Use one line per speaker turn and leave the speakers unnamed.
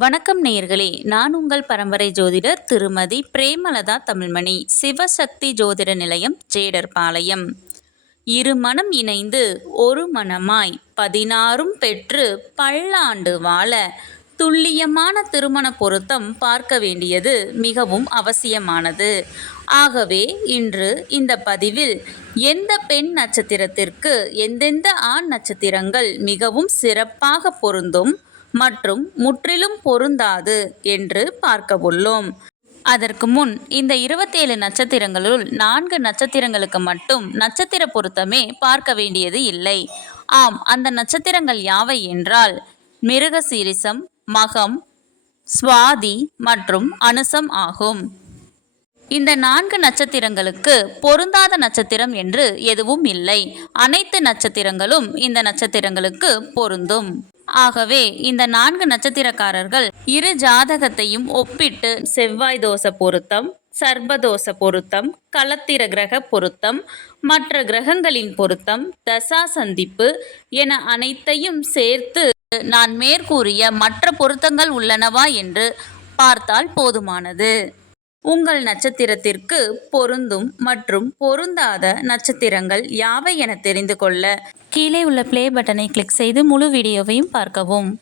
வணக்கம் நேயர்களே நான் உங்கள் பரம்பரை ஜோதிடர் திருமதி பிரேமலதா தமிழ்மணி சிவசக்தி ஜோதிட நிலையம் ஜேடர்பாளையம். இரு மனம் இணைந்து ஒரு மனமாய் பதினாறும் பெற்று பல்லாண்டு வாழ துல்லியமான திருமண பொருத்தம் பார்க்க வேண்டியது மிகவும் அவசியமானது. ஆகவே இன்று இந்த பதிவில் எந்த பெண் நட்சத்திரத்திற்கு எந்தெந்த ஆண் நட்சத்திரங்கள் மிகவும் சிறப்பாக பொருந்தும் மற்றும் முற்றிலும் பொருந்தாது என்று பார்க்க உள்ளோம் அதற்கு முன் இந்த இருபத்தேழு நட்சத்திரங்களுள் நான்கு நட்சத்திரங்களுக்கு மட்டும் நட்சத்திர பொருத்தமே பார்க்க வேண்டியது இல்லை. ஆம் அந்த நட்சத்திரங்கள் யாவை என்றால் மிருகசீரிசம் மகம் சுவாதி மற்றும் அனுசம் ஆகும். இந்த நான்கு நட்சத்திரங்களுக்கு பொருந்தாத நட்சத்திரம் என்று எதுவும் இல்லை. அனைத்து நட்சத்திரங்களும் இந்த நட்சத்திரங்களுக்கு பொருந்தும். ஆகவே இந்த நான்கு நட்சத்திரக்காரர்கள் இரு ஜாதகத்தையும் ஒப்பிட்டு செவ்வாய் தோச பொருத்தம் சர்பதோஷ பொருத்தம் களத்திர கிரக பொருத்தம் மற்ற கிரகங்களின் பொருத்தம் தசா சந்திப்பு என அனைத்தையும் சேர்த்து நான் மேற்கூறிய மற்ற பொருத்தங்கள் உள்ளனவா என்று பார்த்தால் போதுமானது. உங்கள் நட்சத்திரத்திற்கு பொருந்தும் மற்றும் பொருந்தாத நட்சத்திரங்கள் யாவை என தெரிந்து கொள்ள கீழே உள்ள பிளே பட்டனை கிளிக் செய்து முழு வீடியோவையும் பார்க்கவும்.